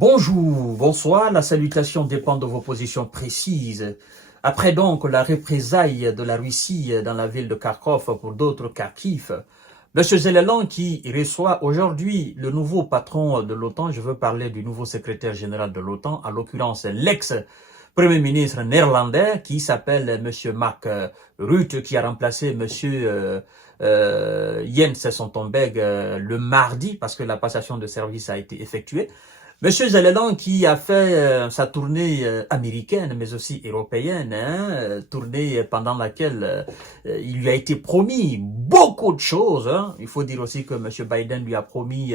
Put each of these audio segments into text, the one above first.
Bonjour, bonsoir, la salutation dépend de vos positions précises. Après donc la représaille de la Russie dans la ville de Kharkov pour d'autres Kharkiv, M. Zelensky qui reçoit aujourd'hui le nouveau patron de l'OTAN, je veux parler du nouveau secrétaire général de l'OTAN, à l'occurrence l'ex-premier ministre néerlandais qui s'appelle M. Mark Rutte, qui a remplacé M. Jens Stoltenberg le mardi parce que la passation de service a été effectuée. Monsieur Zelensky qui a fait sa tournée américaine, mais aussi européenne, tournée pendant laquelle il lui a été promis beaucoup de choses. Il faut dire aussi que Monsieur Biden lui a promis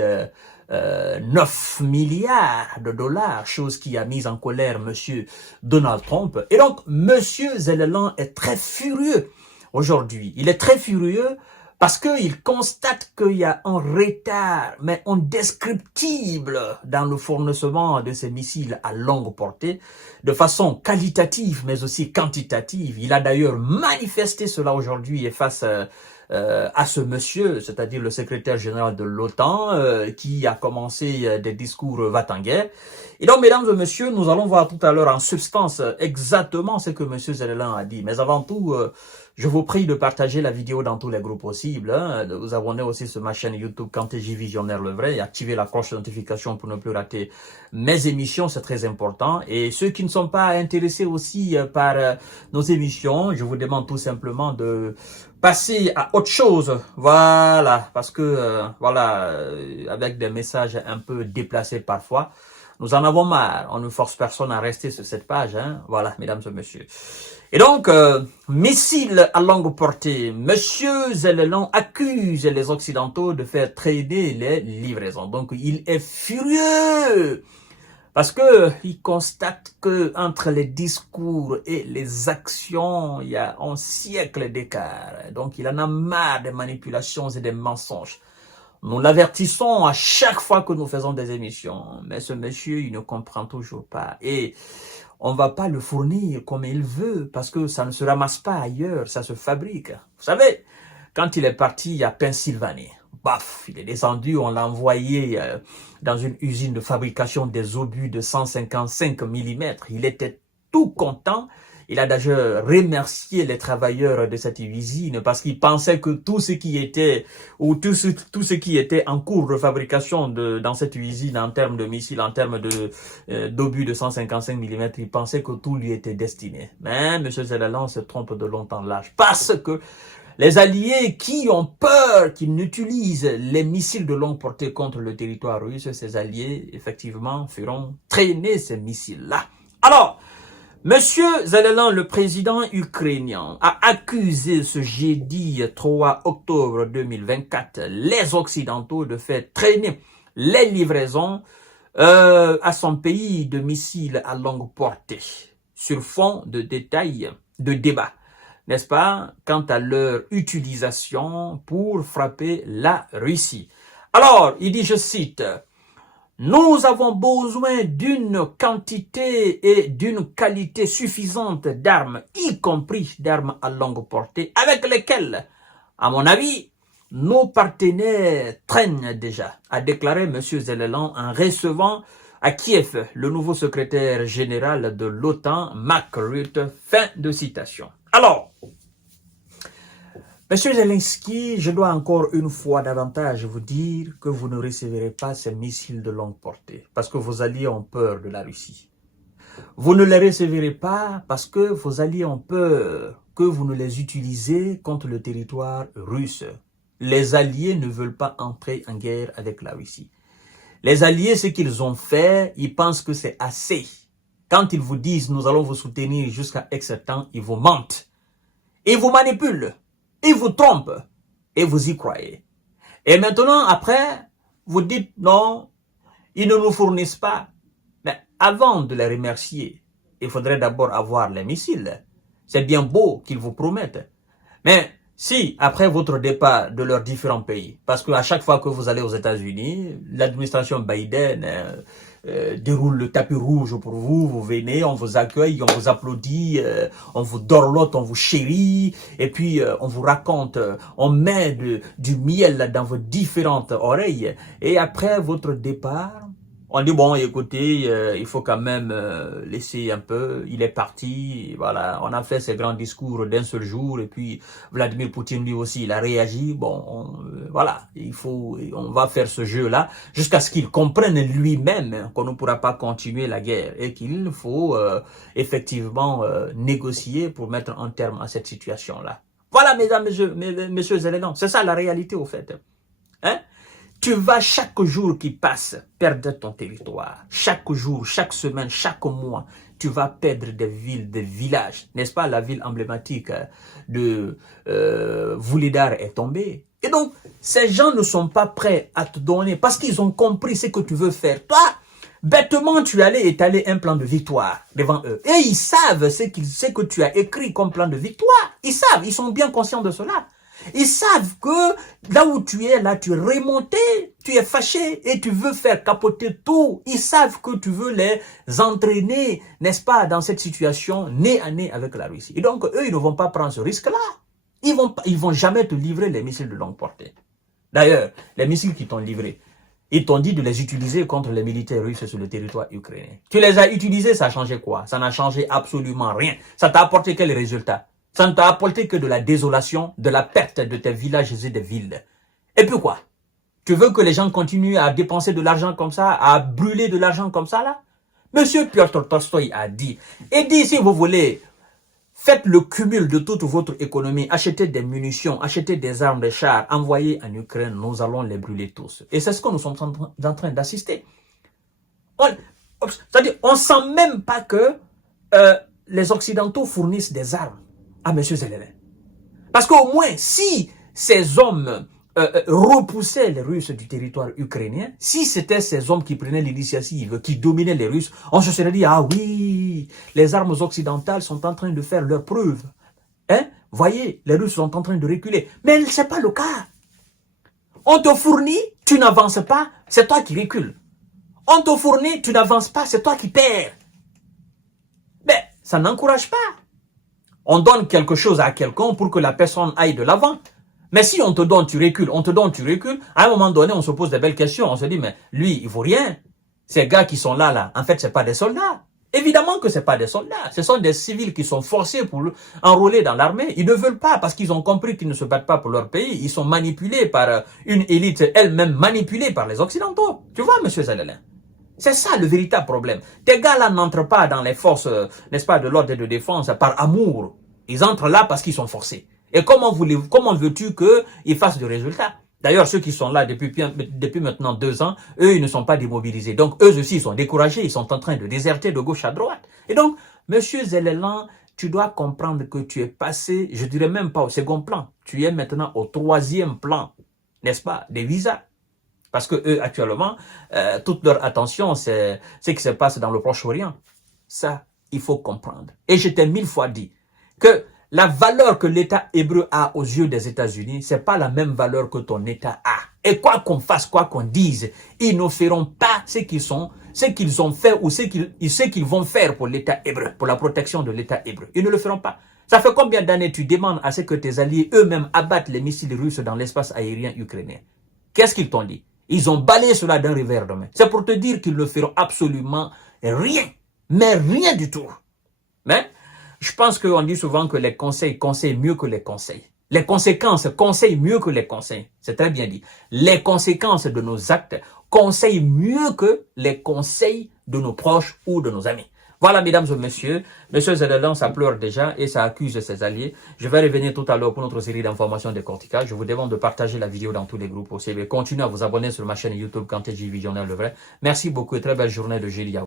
9 milliards de dollars, chose qui a mis en colère Monsieur Donald Trump. Et donc, Monsieur Zelensky est très furieux aujourd'hui. Il est très furieux parce qu'il constate qu'il y a un retard, mais indescriptible dans le fournissement de ces missiles à longue portée, de façon qualitative, mais aussi quantitative. Il a d'ailleurs manifesté cela aujourd'hui et face à ce monsieur, c'est-à-dire le secrétaire général de l'OTAN, qui a commencé des discours va-t-en-guerre. Et donc, mesdames et messieurs, nous allons voir tout à l'heure en substance exactement ce que monsieur Zelensky a dit. Mais avant tout, je vous prie de partager la vidéo dans tous les groupes possibles, de vous abonner aussi sur ma chaîne YouTube Kanteji Visionnaire le Vrai et activer la cloche de notification pour ne plus rater mes émissions, c'est très important. Et ceux qui ne sont pas intéressés aussi par nos émissions, je vous demande tout simplement de passer à autre chose, voilà, parce que, avec des messages un peu déplacés parfois, nous en avons marre, on ne force personne à rester sur cette page, voilà, mesdames et messieurs. Et donc, missile à longue portée, Monsieur Zelensky accuse les Occidentaux de faire traîner les livraisons. Donc, il est furieux parce que il constate que entre les discours et les actions, il y a un siècle d'écart. Donc, il en a marre des manipulations et des mensonges. Nous l'avertissons à chaque fois que nous faisons des émissions, mais ce monsieur, il ne comprend toujours pas. Et on va pas le fournir comme il veut, parce que ça ne se ramasse pas ailleurs, ça se fabrique. Vous savez, quand il est parti à Pennsylvanie, baf, il est descendu, on l'a envoyé dans une usine de fabrication des obus de 155 mm. Il était tout content. Il a d'ailleurs remercié les travailleurs de cette usine parce qu'il pensait que tout ce qui était en cours de fabrication dans cette usine en termes de missiles, en termes d'obus de 155 mm, il pensait que tout lui était destiné. Mais M. Zelensky se trompe de longtemps l'âge parce que les alliés qui ont peur qu'ils n'utilisent les missiles de longue portée contre le territoire russe, ces alliés, effectivement, feront traîner ces missiles-là. Alors, Monsieur Zelensky, le président ukrainien, a accusé ce jeudi 3 octobre 2024 les Occidentaux de faire traîner les livraisons à son pays de missiles à longue portée sur fond de débat, n'est-ce pas, quant à leur utilisation pour frapper la Russie. Alors, il dit, je cite, « Nous avons besoin d'une quantité et d'une qualité suffisante d'armes, y compris d'armes à longue portée, avec lesquelles, à mon avis, nos partenaires traînent déjà », a déclaré M. Zelensky en recevant à Kiev le nouveau secrétaire général de l'OTAN, Mark Rutte. Fin de citation. Alors, Monsieur Zelensky, je dois encore une fois davantage vous dire que vous ne recevrez pas ces missiles de longue portée parce que vos alliés ont peur de la Russie. Vous ne les recevrez pas parce que vos alliés ont peur que vous ne les utilisez contre le territoire russe. Les alliés ne veulent pas entrer en guerre avec la Russie. Les alliés, ce qu'ils ont fait, ils pensent que c'est assez. Quand ils vous disent « nous allons vous soutenir jusqu'à X temps », ils vous mentent. Ils vous manipulent. Ils vous trompent et vous y croyez. Et maintenant, après, vous dites non, ils ne nous fournissent pas. Mais avant de les remercier, il faudrait d'abord avoir les missiles. C'est bien beau qu'ils vous promettent. Mais si, après votre départ de leurs différents pays, parce qu'à chaque fois que vous allez aux États-Unis, l'administration Biden déroule le tapis rouge pour vous, vous venez, on vous accueille, on vous applaudit, on vous dorlote, on vous chérit, et puis on vous raconte, on met du miel dans vos différentes oreilles, et après votre départ, On dit, bon, écoutez, il faut quand même laisser un peu. Il est parti, voilà. On a fait ces grands discours d'un seul jour. Et puis, Vladimir Poutine, lui aussi, il a réagi. Bon, voilà, on va faire ce jeu-là jusqu'à ce qu'il comprenne lui-même qu'on ne pourra pas continuer la guerre et qu'il faut effectivement négocier pour mettre un terme à cette situation-là. Voilà, mesdames, messieurs élégants, c'est ça la réalité au fait. Hein? Tu vas chaque jour qui passe perdre ton territoire. Chaque jour, chaque semaine, chaque mois, tu vas perdre des villes, des villages. N'est-ce pas, la ville emblématique de Vuhledar est tombée. Et donc, ces gens ne sont pas prêts à te donner parce qu'ils ont compris ce que tu veux faire. Toi, bêtement, tu allais étaler un plan de victoire devant eux. Et ils savent ce que tu as écrit comme plan de victoire. Ils savent, ils sont bien conscients de cela. Ils savent que là où tu es, là, tu es remonté, tu es fâché et tu veux faire capoter tout. Ils savent que tu veux les entraîner, n'est-ce pas, dans cette situation nez à nez avec la Russie. Et donc, eux, ils ne vont pas prendre ce risque-là. Ils vont jamais te livrer les missiles de longue portée. D'ailleurs, les missiles qui t'ont livrés, ils t'ont dit de les utiliser contre les militaires russes sur le territoire ukrainien. Tu les as utilisés, ça a changé quoi? Ça n'a changé absolument rien. Ça t'a apporté quel résultat? Ça ne t'a apporté que de la désolation, de la perte de tes villages et des villes. Et puis quoi? Tu veux que les gens continuent à dépenser de l'argent comme ça, à brûler de l'argent comme ça là? Monsieur Piotr Tolstoï a dit, et dit si vous voulez, faites le cumul de toute votre économie, achetez des munitions, achetez des armes, des chars, envoyez en Ukraine, nous allons les brûler tous. Et c'est ce que nous sommes en train d'assister. C'est-à-dire, on ne sent même pas que les Occidentaux fournissent des armes à M. Zelensky. Parce qu'au moins, si ces hommes repoussaient les Russes du territoire ukrainien, si c'était ces hommes qui prenaient l'initiative, qui dominaient les Russes, on se serait dit, ah oui, les armes occidentales sont en train de faire leurs preuves. Hein? Voyez, les Russes sont en train de reculer. Mais ce n'est pas le cas. On te fournit, tu n'avances pas, c'est toi qui recules. On te fournit, tu n'avances pas, c'est toi qui perds. Mais ça n'encourage pas. On donne quelque chose à quelqu'un pour que la personne aille de l'avant. Mais si on te donne, tu recules, on te donne, tu recules, à un moment donné, on se pose des belles questions. On se dit, mais lui, il vaut rien. Ces gars qui sont là, en fait, ce n'est pas des soldats. Évidemment que ce n'est pas des soldats. Ce sont des civils qui sont forcés pour enrôler dans l'armée. Ils ne veulent pas parce qu'ils ont compris qu'ils ne se battent pas pour leur pays. Ils sont manipulés par une élite elle-même manipulée par les Occidentaux. Tu vois, M. Zelensky? C'est ça le véritable problème. Tes gars-là n'entrent pas dans les forces, n'est-ce pas, de l'ordre et de défense par amour. Ils entrent là parce qu'ils sont forcés. Et comment veux-tu qu'ils fassent du résultat? D'ailleurs, ceux qui sont là depuis maintenant 2 ans, eux, ils ne sont pas démobilisés. Donc, eux aussi, ils sont découragés. Ils sont en train de déserter de gauche à droite. Et donc, Monsieur Zelensky, tu dois comprendre que tu es passé, je dirais même pas au second plan. Tu es maintenant au 3e plan, n'est-ce pas, des visas. Parce que eux, actuellement, toute leur attention, c'est ce qui se passe dans le Proche-Orient. Ça, il faut comprendre. Et je t'ai 1000 fois dit que la valeur que l'État hébreu a aux yeux des États-Unis, c'est pas la même valeur que ton État a. Et quoi qu'on fasse, quoi qu'on dise, ils ne feront pas ce qu'ils ont fait ou ce qu'ils vont faire pour l'État hébreu, pour la protection de l'État hébreu. Ils ne le feront pas. Ça fait combien d'années tu demandes à ce que tes alliés eux-mêmes abattent les missiles russes dans l'espace aérien ukrainien? Qu'est-ce qu'ils t'ont dit? Ils ont balayé cela d'un revers de main. C'est pour te dire qu'ils ne feront absolument rien. Mais rien du tout. Mais je pense qu'on dit souvent que les conseils conseillent mieux que les conseils. Les conséquences conseillent mieux que les conseils. C'est très bien dit. Les conséquences de nos actes conseillent mieux que les conseils de nos proches ou de nos amis. Voilà, mesdames et messieurs. Monsieur Zelensky, ça pleure déjà et ça accuse ses alliés. Je vais revenir tout à l'heure pour notre série d'informations de décortiquage. Je vous demande de partager la vidéo dans tous les groupes possibles. Continuez à vous abonner sur ma chaîne YouTube Kanté J Visionnaire le vrai. Merci beaucoup et très belle journée de jeudi.